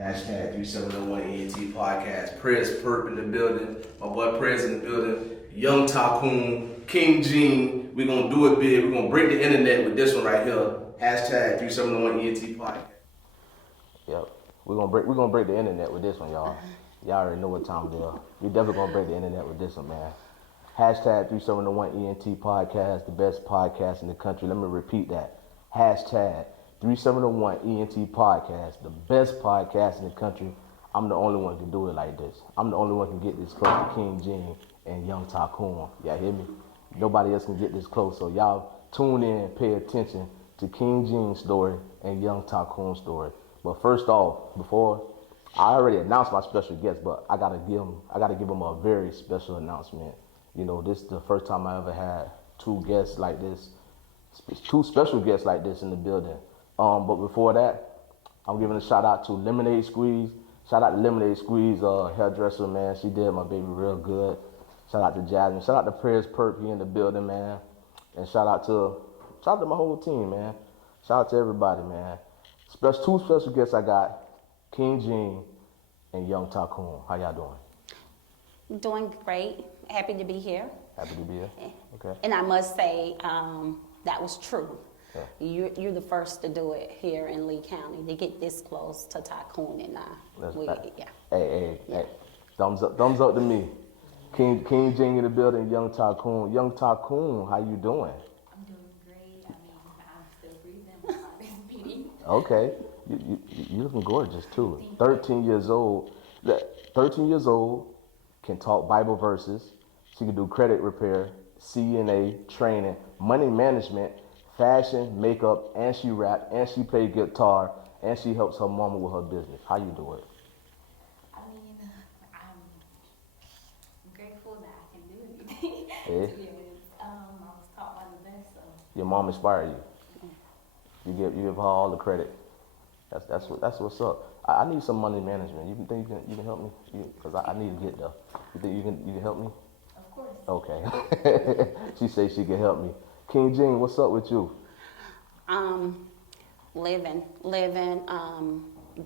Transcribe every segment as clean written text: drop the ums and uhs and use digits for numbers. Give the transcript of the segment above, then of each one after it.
Hashtag 3701 ENT podcast. Prez Perp in the building. My boy Prez in the building. Young Tycoon, King Gene. We're going to do it big. We're going to break the internet with this one right here. Hashtag 3701 ENT podcast. Yep. We're gonna break the internet with this one, y'all. Y'all already know what time it is. We definitely gonna break the internet with this one, man. Hashtag 3701 ENT podcast, the best podcast in the country. Let me repeat that. Hashtag 3701 ENT podcast, the best podcast in the country. I'm the only one who can do it like this. I'm the only one who can get this close to King Gene and Young Tycoon. Y'all hear me? Nobody else can get this close. So y'all tune in, pay attention to King Gene's story and Young Tycoon's story. But first off, before I already announced my special guest, but I gotta give him a very special announcement. You know, this is the first time I ever had two special guests like this in the building. But before that, I'm giving a shout out to Lemonade Squeeze. Shout out to Lemonade Squeeze, hairdresser, man. She did my baby real good. Shout out to Jasmine. Shout out to Prez Perp here in the building, man. And shout out to my whole team, man. Shout out to everybody, man. Two special guests I got, King Gene and Young Tycoon. How y'all doing? Doing great. Happy to be here. Happy to be here. Okay. And I must say, that was true. Yeah. You're the first to do it here in Lee County to get this close to Tycoon and I. Yeah. Hey. Thumbs up to me. King Gene in the building, Young Tycoon. Young Tycoon, how you doing? I'm doing great. I mean, I'm still breathing without this beating. Okay. You looking gorgeous too. 13 years old. 13 years old, can talk Bible verses. She can do credit repair, CNA, training, money management, fashion, makeup, and she rap, and she plays guitar, and she helps her mama with her business. How you do it? I mean, I'm grateful that I can do anything. Yeah. To be honest, I was taught by the best, so. Your mom inspired you. You give her all the credit. That's what's up. I need some money management. You think you can help me? Because I need to get there. You think you can help me? Of course. Okay. She says she can help me. King Gene, what's up with you? Living.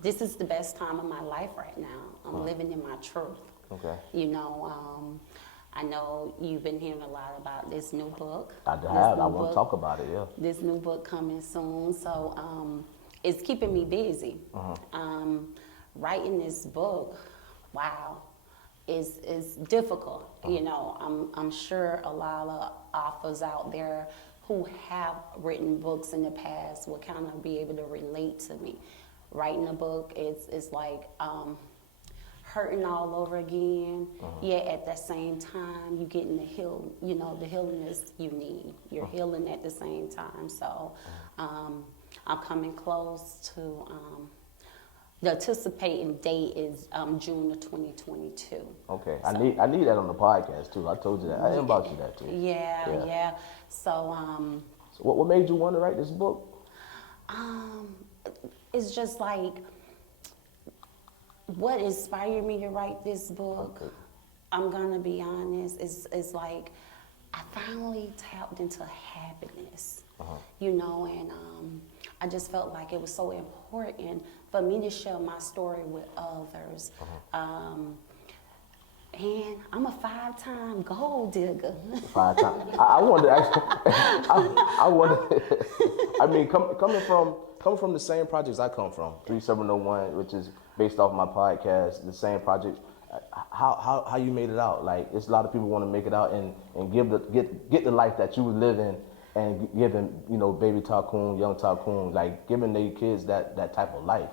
This is the best time of my life right now. I'm living in my truth. Okay. You know, I know you've been hearing a lot about this new book. I have. I want to talk about it, yeah. This new book coming soon. So it's keeping me busy. Writing this book, wow, is difficult. You know, I'm sure a lot of authors out there who have written books in the past will kind of be able to relate to me. Writing a book is like hurting all over again. Yet at the same time, you getting the healingness you need. You're healing at the same time. So I'm coming close to. The anticipating date is June of 2022. Okay, so, I need that on the podcast too. I told you that. I inboxed you that too. Yeah. So what made you want to write this book? It's just like what inspired me to write this book. Okay. I'm gonna be honest. It's like I finally tapped into happiness. You know, and I just felt like it was so important for me to share my story with others. And I'm a 5-time gold digger. 5 times. I wonder. I wonder. I mean, coming from the same projects I come from, 3701, which is based off my podcast, the same project. How you made it out? Like, it's a lot of people want to make it out and get the life that you were living. And giving, baby Tycoon, young Tycoon, like giving their kids that type of life.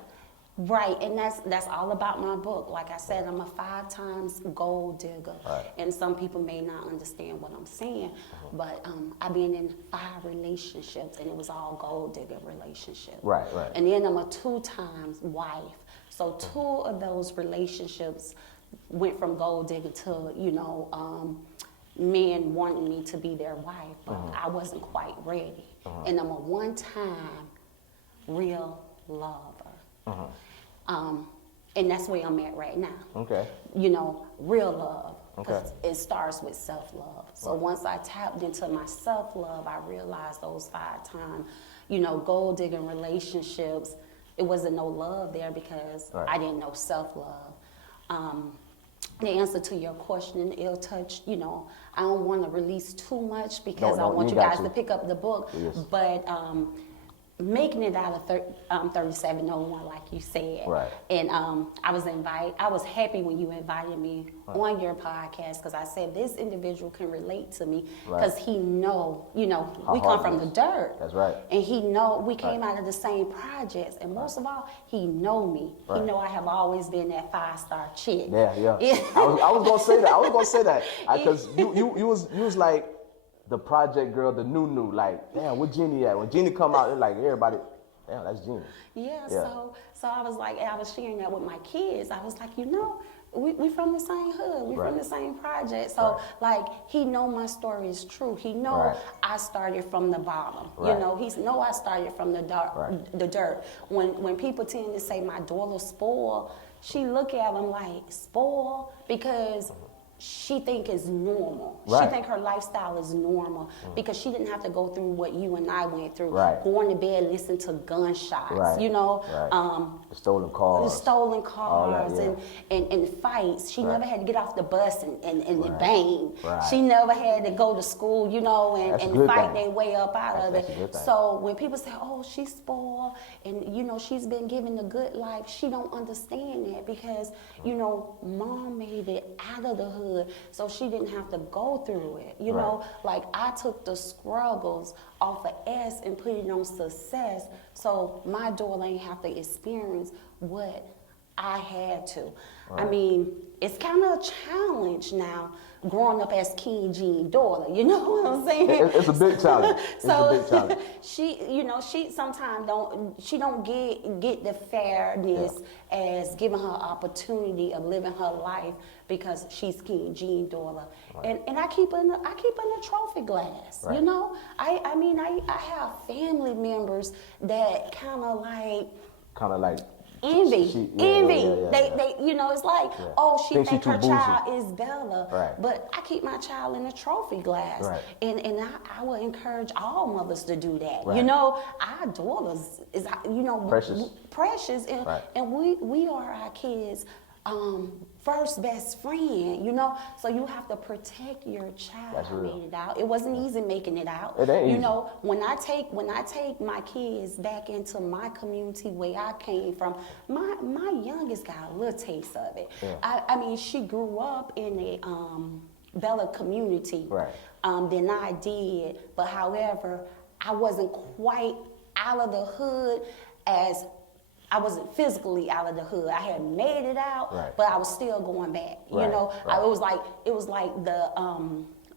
Right, and that's all about my book. Like I said, I'm a 5 times gold digger. Right. And some people may not understand what I'm saying, but I've been in 5 relationships, and it was all gold digger relationships. Right. And then I'm a 2 times wife. So 2 of those relationships went from gold digger to, men wanting me to be their wife, but I wasn't quite ready. And I'm a 1-time real lover. And that's where I'm at right now. Okay. Real love. Because Okay. it starts with self-love. So once I tapped into my self-love, I realized those 5-time, gold digging relationships it wasn't no love there because Right. I didn't know self-love. The answer to your question, ill touch, you know, I don't want to release too much because I want you guys to pick up the book. Yes. But making it out of 3701, like you said. Right. And I was happy when you invited me on your podcast because I said this individual can relate to me because he know, you know, How we hard come it from the is. dirt. That's right. And he know we came out of the same projects. And most of all, he know me. He know I have always been that 5-star chick. Yeah. I was gonna say that. Because you was like the project girl, the new, like, damn, where Jeannie at? When Jeannie come out, they're like, everybody, damn, that's Jeannie. Yeah. So I was like, I was sharing that with my kids. I was like, you know, we from the same hood. We from the same project. So like, he know my story is true. He know I started from the bottom. You know, he know I started from the dirt. The dirt. When people tend to say my daughter spoiled, she look at them like spoiled because she think it's normal. She think her lifestyle is normal because she didn't have to go through what you and I went through. Going to bed, listen to gunshots. You know, the stolen cars, that, and fights. She never had to get off the bus and bang. She never had to go to school, you know, and fight their way up out of it. So when people say, "Oh, she's spoiled," and you know she's been given the good life, she don't understand that because you know mom made it out of the hood. So she didn't have to go through it. You know, like I took the struggles off of S and put it on success. So my daughter ain't have to experience what I had to. I mean, it's kind of a challenge now growing up as King Jean's daughter. You know what I'm saying? It's a big challenge. She sometimes don't get the fairness as giving her opportunity of living her life because she's King Jean's daughter. And I keep her in a trophy glass. You know, I have family members that kind of like envy. They you know, it's like, oh, she think her child is Bella. But I keep my child in a trophy glass. And I would encourage all mothers to do that. You know, our daughters is, you know, precious and we are our kids' first best friend, you know, so you have to protect your child. I made it out. It wasn't easy making it out. It ain't you easy. know, when I take my kids back into my community where I came from, my youngest got a little taste of it. I mean, she grew up in a Bella community than I did, but however, I wasn't quite out of the hood as I wasn't physically out of the hood. I had made it out, but I was still going back. You know, it was like the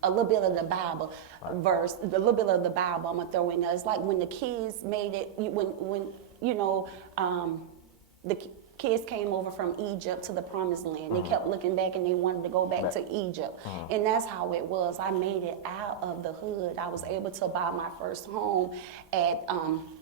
a little bit of the Bible verse, a little bit of the Bible I'm gonna throw in there. It's like when the kids made it, when you know, the kids came over from Egypt to the Promised Land. They kept looking back and they wanted to go back to Egypt. And that's how it was. I made it out of the hood. I was able to buy my first home at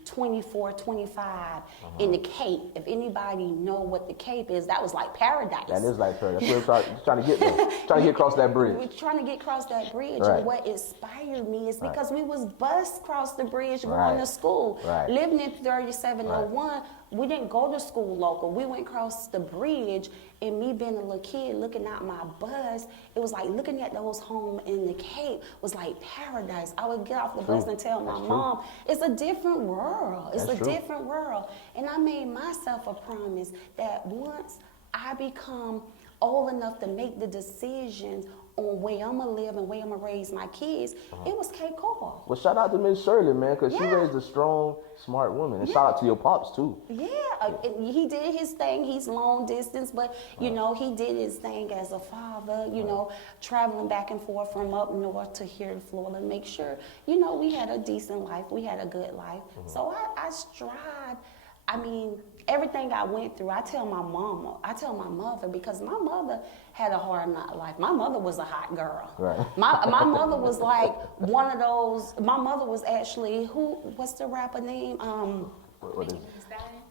24, 25 in the Cape. If anybody know what the Cape is, that was like paradise. That is like paradise. That's where we're trying to get there. Trying to get across that bridge. We're trying to get across that bridge. And what inspired me is because we was bused across the bridge going to school. Living in 3701, we didn't go to school local. We went across the bridge, and me being a little kid looking out my bus, it was like looking at those homes in the Cape was like paradise. I would get off the bus and tell my mom, it's a different world. It's a different world. And I made myself a promise that once I become old enough to make the decisions on where I'm going to live and where I'm going to raise my kids, it was Cape Coral. Well, shout out to Miss Shirley, man, because she raised a strong, smart woman. And shout out to your pops, too. He did his thing. He's long distance, but, you know, he did his thing as a father, you know, traveling back and forth from up north to here to Florida to make sure, you know, we had a decent life. We had a good life. So I strive. I mean, everything I went through, I tell my mother, because my mother had a hard life. My mother was a hot girl. My mother was like one of those. My mother was actually what's the rapper name? What is it?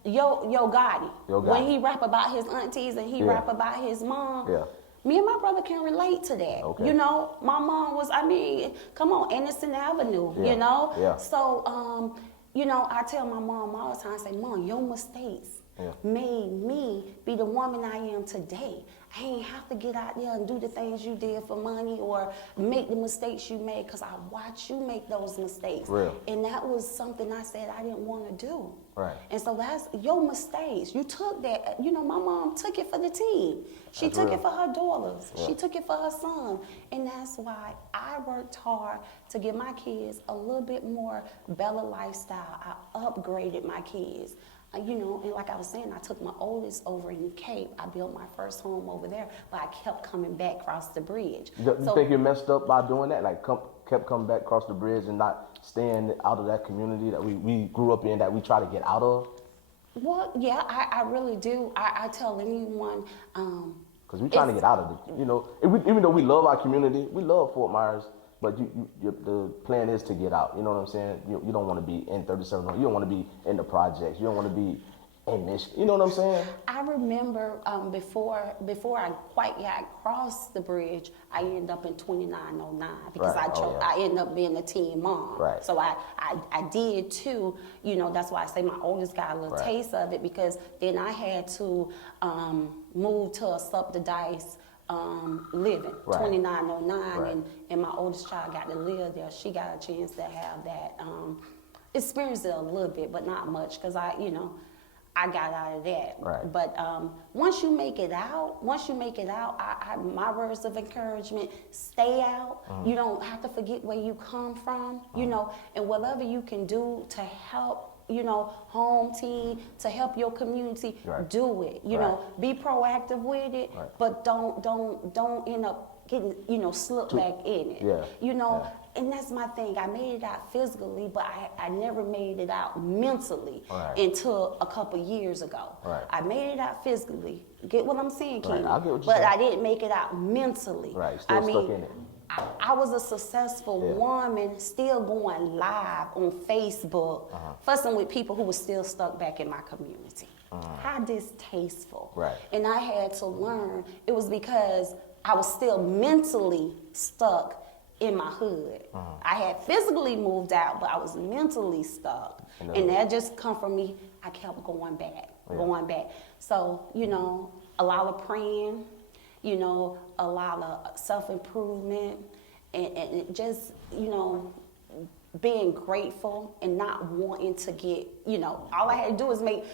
Yo Gotti. When he rap about his aunties and he rap about his mom. Me and my brother can relate to that. You know, my mom was, I mean, come on, Innocent Avenue, you know? So, you know, I tell my mom all the time, I say, Mom, your mistakes made me be the woman I am today. I ain't have to get out there and do the things you did for money or make the mistakes you made, because I watched you make those mistakes. Real. And that was something I said I didn't want to do. Right. And so that's your mistakes. You took that, you know, my mom took it for the team. She That's took real. it for her daughters. Yeah. She took it for her son. And that's why I worked hard to give my kids a little bit more better lifestyle. I upgraded my kids. You know, and like I was saying, I took my oldest over in Cape. I built my first home over there, but I kept coming back across the bridge. You think you messed up by doing that? Like kept coming back across the bridge and not staying out of that community that we grew up in, that we try to get out of? Well, yeah, I really do. I tell anyone. Because we're trying to get out of it. You know, even though we love our community, we love Fort Myers, but the plan is to get out. You know what I'm saying? You don't want to be in 37. You don't want to be in the projects. You don't want to be in this. You know what I'm saying? I remember before I quite got across the bridge, I ended up in 2909 because Right. I ended up being a teen mom. Right. So I did too. You know, that's why I say my oldest got a little Right. taste of it, because then I had to move to a subsidized living, Right. 2909, Right. and my oldest child got to live there. She got a chance to have that experience it a little bit, but not much, because I got out of that. Right. But once you make it out, my words of encouragement: stay out. You don't have to forget where you come from. You know, and whatever you can do to help, home team, to help your community, Right. do it. You Right. know, be proactive with it, Right. but don't end up getting slip back in it. Yeah. Yeah. And that's my thing. I made it out physically, but I never made it out mentally Right. until a couple years ago. Right. I made it out physically. Get what I'm saying, Right. Kenny? I get what you're But saying. I didn't make it out mentally. Right. Still stuck in it. I was a successful Yeah. woman, still going live on Facebook, fussing with people who were still stuck back in my community. How distasteful. Right. And I had to learn it was because I was still mentally stuck in my hood. I had physically moved out, but I was mentally stuck. And that just come from me. I kept going back. So, a lot of praying, a lot of self-improvement, and just, being grateful and not wanting to get, all I had to do is make,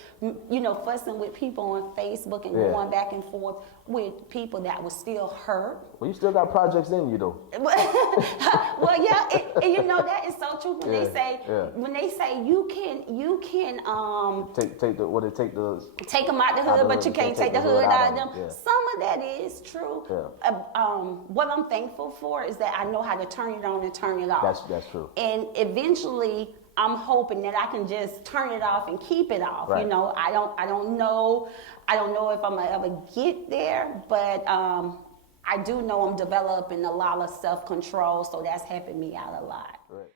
fussing with people on Facebook and Yeah. going back and forth with people that was still hurt. Well, you still got projects in you though. Well, yeah, and that is so true when Yeah, they say you can take them out the hood, but you can't take the hood out of them. Yeah. Some of that is true. Yeah. What I'm thankful for is that I know how to turn it on and turn it off. That's true. And eventually, I'm hoping that I can just turn it off and keep it off. Right. I don't know if I'm gonna ever get there, but I do know I'm developing a lot of self-control, so that's helping me out a lot. Right.